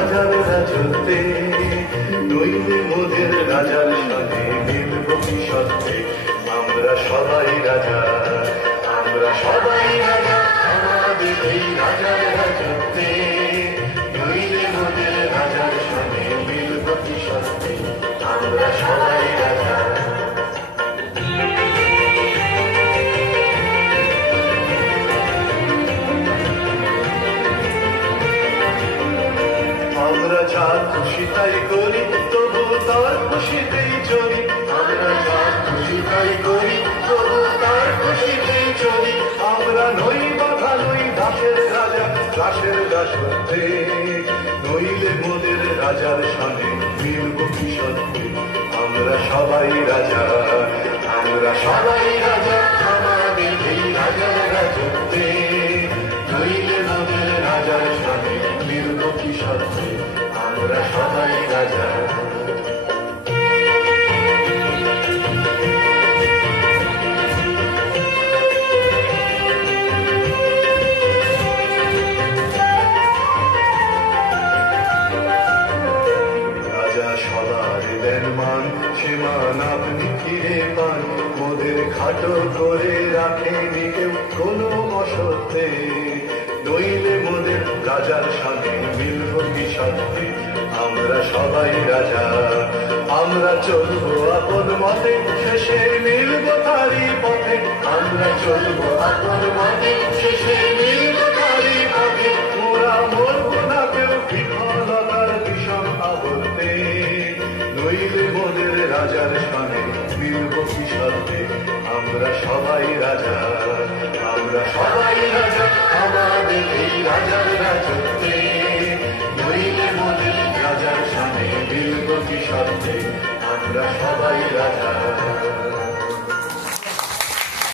রাজার রাজত্বে, নইলে মোদের রাজার সাথে মিলব কি সত্যে। আমরা সবাই রাজা, আমরা সবাই রাজা আমাদের এই রাজার রাজত্বে, নইলে মোদের রাজার সাথে মিলব কি সত্যে। আমরা সবাই রাজা। আমরা যা খুশি তাই করি, তবু তার খুশিতেই চলি। আমরা যা খুশি তাই করি, তবু তার খুশিতেই চলি। আমরা নই বাধা, নই দাসের রাজা, দাসের দাসত্বে, নইলে মোদের রাজার সামনে মিলব কি সত্যে। আমরা সবাই রাজা, আমরা সবাই রাজা আমাদের এই রাজার রাজত্বে, নইলে মোদের রাজার সামনে মিলব কি সত্যে। আমরা সবাই রাজা। রাজা সবার দেন মান, সে মান আপনি ফিরে পান। মোদের খাটো করে রাখেনি কেউ কোনো অসত্যে, নইলে মোদের রাজার সাথে মিলব কি সত্যে। আমরা সবাই রাজা, আমরা চলবো আপন মতে, শেষে মিলব তারই পথে। আমরা চলবো আপন মতে, শেষে মিলব তারই পথে। ওরা মরব না কেউ বিফলতার বিষম আবর্তে, নইলে মোদের রাজার সামনে মিলব কি সত্যে। আমরা সবাই রাজা, আমরা সবাই রাজা আমাদের এই রাজার রাজত্বে, নইলে মোদের রাজার সামনে মিলব কি সত্যে। আমরা সবাই রাজা।